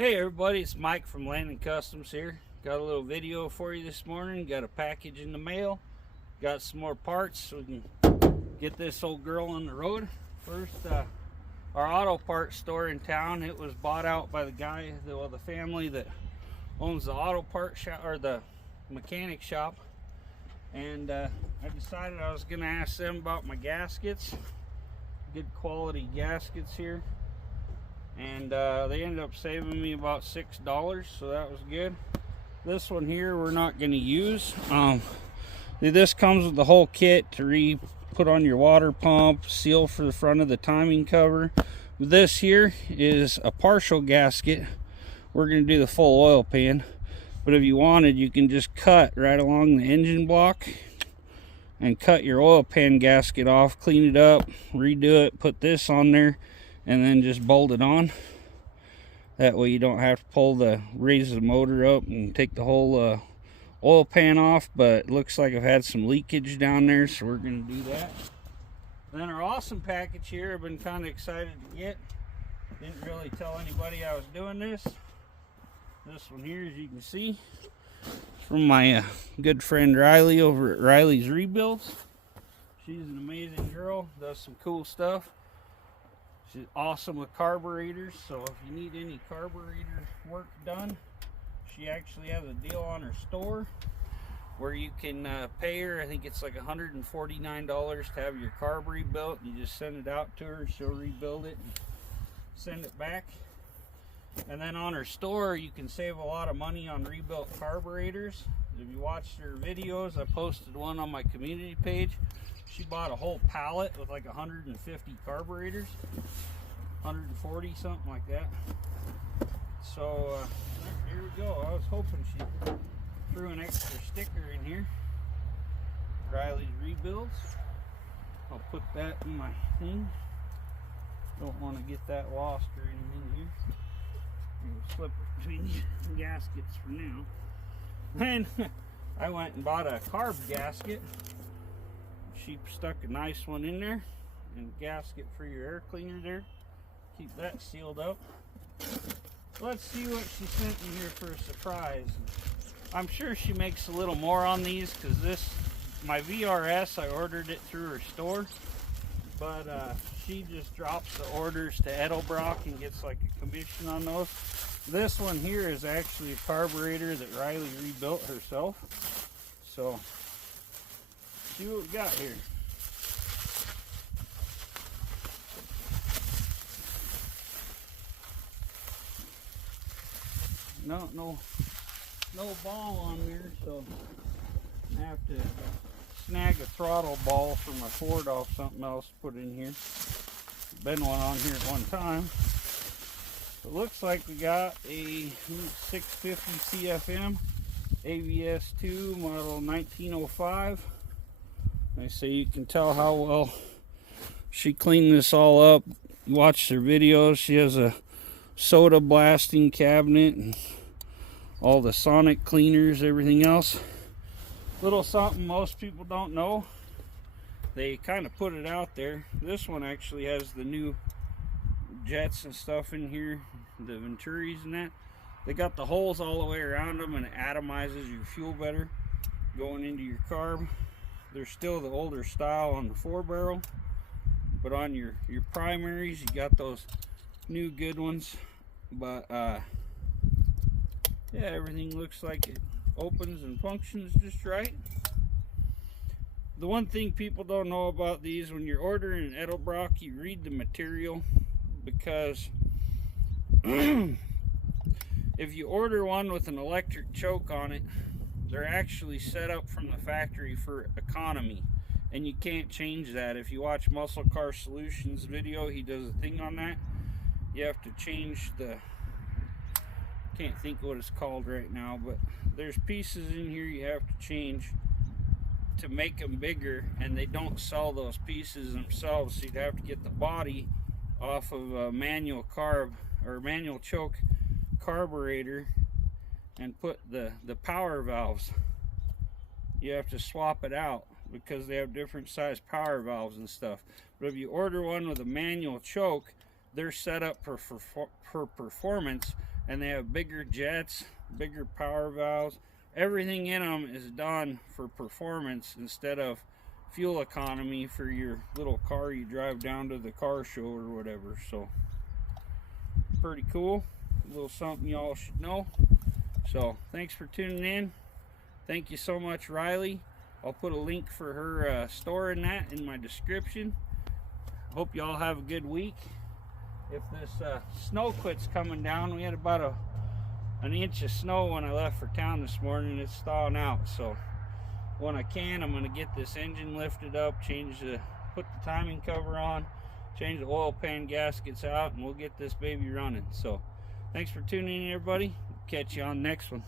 Hey everybody, it's Mike from Landon Customs here. Got a little video for you this morning. Got a package in the mail. Got some more parts so we can get this old girl on the road. First, our auto parts store in town, it was bought out by the guy, the family that owns the auto parts shop, or the mechanic shop. And I decided I was going to ask them about my gaskets. Good quality gaskets here. And they ended up saving me about $6, so that was good. This one here we're not going to use. This comes with the whole kit to put on your water pump, seal for the front of the timing cover. This here is a partial gasket. We're going to do the full oil pan, but if you wanted, you can just cut right along the engine block and cut your oil pan gasket off, clean it up, redo it, put this on there, and then just bolt it on. That way you don't have to raise the motor up and take the whole oil pan off. But it looks like I've had some leakage down there, so we're going to do that. Then our awesome package here, I've been kind of excited to get. Didn't really tell anybody I was doing this. This one here, as you can see, from my good friend Riley over at Riley's Rebuilds. She's an amazing girl, does some cool stuff. She's awesome with carburetors, so if you need any carburetor work done, she actually has a deal on her store where you can pay her, I think it's like $149 to have your carb rebuilt. You just send it out to her, she'll rebuild it and send it back. And then on her store, you can save a lot of money on rebuilt carburetors. If you watched her videos, I posted one on my community page. She bought a whole pallet with like 150 carburetors, 140, something like that. So here we go. I was hoping she threw an extra sticker in here. Riley's Rebuilds. I'll put that in my thing. Don't want to get that lost or anything here. I'll slip it between the gaskets for now. Then I went and bought a carb gasket. She stuck a nice one in there, and a gasket for your air cleaner there. Keep that sealed up. Let's see what she sent me here for a surprise. I'm sure she makes a little more on these, because my VRS, I ordered it through her store, but she just drops the orders to Edelbrock and gets like a commission on those. This one here is actually a carburetor that Riley rebuilt herself. So see what we got here. No ball on there, so I have to snag a throttle ball for my Ford off something else to put in here. Been one on here at one time. It looks like we got a 650 CFM AVS2 model 1905. So you can tell how well she cleaned this all up. Watch her videos. She has a soda blasting cabinet and all the sonic cleaners, everything else. Little something most people don't know. They kind of put it out there. This one actually has the new jets and stuff in here, the Venturis and that. They got the holes all the way around them, and it atomizes your fuel better going into your carb. They're still the older style on the 4-barrel, but on your primaries, you got those new good ones. But yeah, everything looks like it opens and functions just right. The one thing people don't know about these, when you're ordering an Edelbrock, you read the material, because if you order one with an electric choke on it, they're actually set up from the factory for economy, and you can't change that. If you watch Muscle Car Solutions video, he does a thing on that. You have to change can't think what it's called right now, but there's pieces in here you have to change to make them bigger, and they don't sell those pieces themselves, so you'd have to get the body off of a manual carb or manual choke carburetor and put the power valves. You have to swap it out because they have different size power valves and stuff. But if you order one with a manual choke, they're set up for performance, and they have bigger jets, bigger power valves. Everything in them is done for performance instead of fuel economy for your little car you drive down to the car show or whatever. So pretty cool, a little something y'all should know. So thanks for tuning in. Thank you so much, Riley. I'll put a link for her store in my description. Hope y'all have a good week. If this snow quits coming down, we had about an inch of snow when I left for town this morning. It's thawing out, so when I can, I'm going to get this engine lifted up, put the timing cover on, change the oil pan gaskets out, and we'll get this baby running. So thanks for tuning in, everybody. Catch you on the next one.